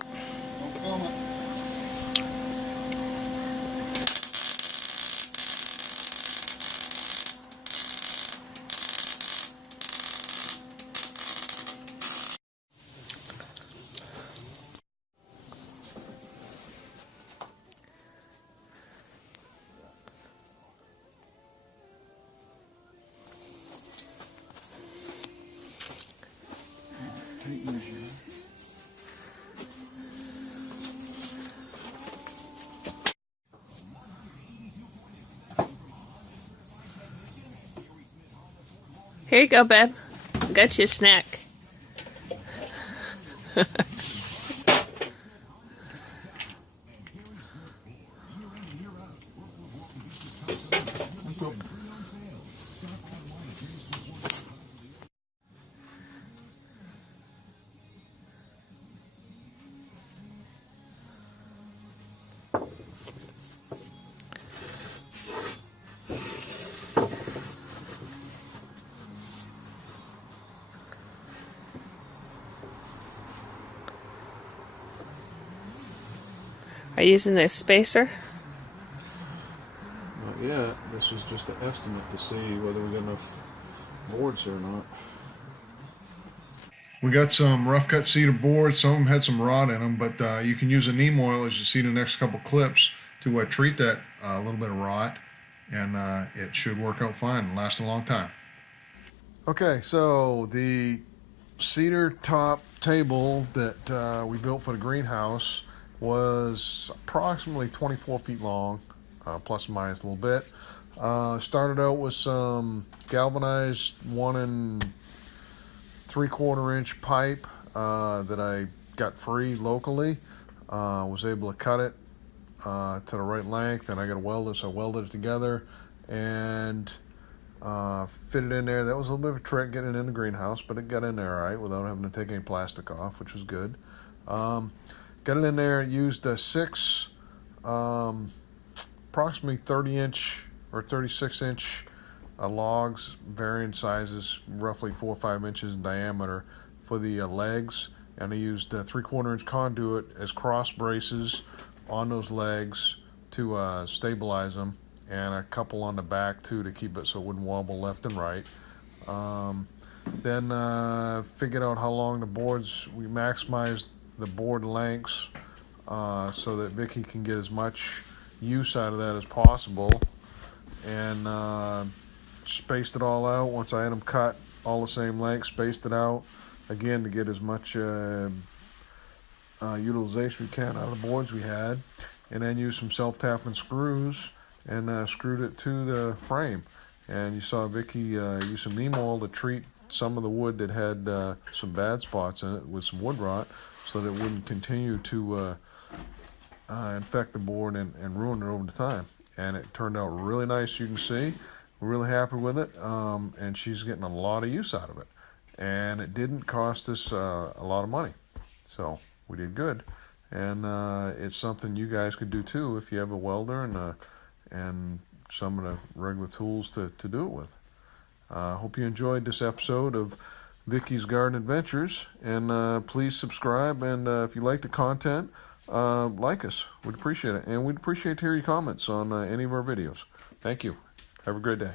Don't film it. Tape measure. Here you go, babe. Got you a snack. Are you using the spacer? Not yet. This is just an estimate to see whether we got enough boards or not. We got some rough cut cedar boards. Some of them had some rot in them, but you can use a neem oil, as you see in the next couple clips, to treat that little bit of rot, and it should work out fine and last a long time. Okay, so the cedar top table that we built for the greenhouse was approximately 24 feet long, plus or minus a little bit. Started out with some galvanized 1 3/4 inch pipe that I got free locally. Was able to cut it to the right length, and I got a welder, so I welded it together and fit it in there. That was a little bit of a trick getting it in the greenhouse, but it got in there all right without having to take any plastic off, which was good. Got it in there, used 6 approximately 30-inch or 36-inch logs, varying sizes, roughly 4 or 5 inches in diameter for the legs, and I used 3/4 inch conduit as cross braces on those legs to stabilize them, and a couple on the back too to keep it so it wouldn't wobble left and right. Then figured out how long the boards, we maximized the board lengths so that Vicki can get as much use out of that as possible, and spaced it all out. Once I had them cut all the same length, spaced it out again to get as much utilization we can out of the boards we had, and then used some self-tapping screws and screwed it to the frame. And you saw Vicki use some neem oil to treat some of the wood that had some bad spots in it with some wood rot, so that it wouldn't continue to infect the board and ruin it over the time. And it turned out really nice. You can see we're really happy with it, and she's getting a lot of use out of it, and it didn't cost us a lot of money, so we did good. And it's something you guys could do too if you have a welder and some of the regular tools to do it with. Hope you enjoyed this episode of Vicki's Garden Adventures, and please subscribe, and if you like the content, like us. We'd appreciate it, and we'd appreciate to hear your comments on any of our videos. Thank you. Have a great day.